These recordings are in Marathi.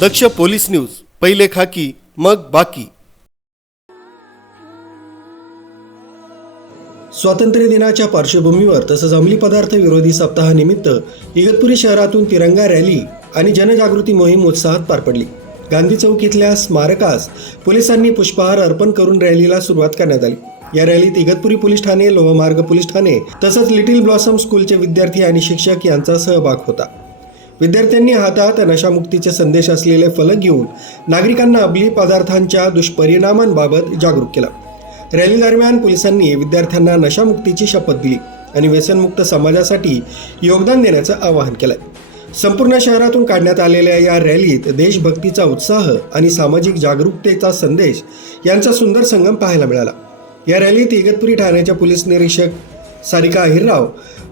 दक्ष पोलीस न्यूज पहिले खाकी मग बाकी. स्वातंत्र्य दिनाच्या पार्श्वभूमीवर तसंच अंमली पदार्थ विरोधी सप्ताहानिमित्त इगतपुरी शहरातून तिरंगा रॅली आणि जनजागृती मोहीम उत्साहात पार पडली. गांधी चौक इथल्या स्मारकास पोलिसांनी पुष्पहार अर्पण करून रॅलीला सुरुवात करण्यात आली. या रॅलीत इगतपुरी पोलीस ठाणे लोहमार्ग पोलीस ठाणे तसंच लिटिल ब्लॉसम स्कूलचे विद्यार्थी आणि शिक्षक यांचा सहभाग होता. विद्यार्थ्यांनी हातात नशामुक्तीचे संदेश असलेले फलक घेऊन नागरिकांना अंमली पदार्थांच्या दुष्परिणामांबाबत जागरूक केला. रॅली दरम्यान पोलिसांनी विद्यार्थ्यांना नशामुक्तीची शपथ दिली आणि व्यसनमुक्त समाजासाठी योगदान देण्याचं आवाहन केलं संपूर्ण शहरातून काढण्यात आलेल्या या रॅलीत देशभक्तीचा उत्साह आणि सामाजिक जागरूकतेचा संदेश यांचा सुंदर संगम पाहायला मिळाला. या रॅलीत इगतपुरी ठाण्याच्या पोलीस निरीक्षक सारिका अहिरराव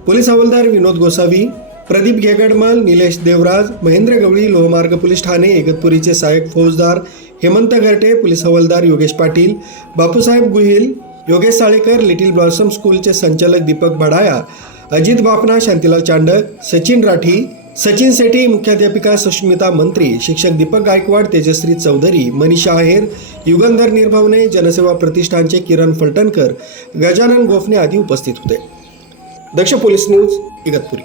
पोलीस हवालदार विनोद गोसावी प्रदीप घेगडमल निलेश देवराज महेंद्र गवळी लोहमार्ग पोलीस ठाणे इगतपुरीचे सहाय्यक फौजदार हेमंत घरटे पोलीस हवालदार योगेश पाटील बापूसाहेब गुहिल योगेश साळेकर लिटिल ब्लॉसम स्कूलचे संचालक दीपक बडाया अजित बापना शांतीलाल चांडक सचिन राठी सचिन सेठी मुख्याध्यापिका सुष्मिता मंत्री शिक्षक दीपक गायकवाड तेजश्री चौधरी मनीषा आहेर युगंधर निर्भवने जनसेवा प्रतिष्ठानचे किरण फलटणकर गजानन गोफणे आदी उपस्थित होते. Daksh police news Igatpuri.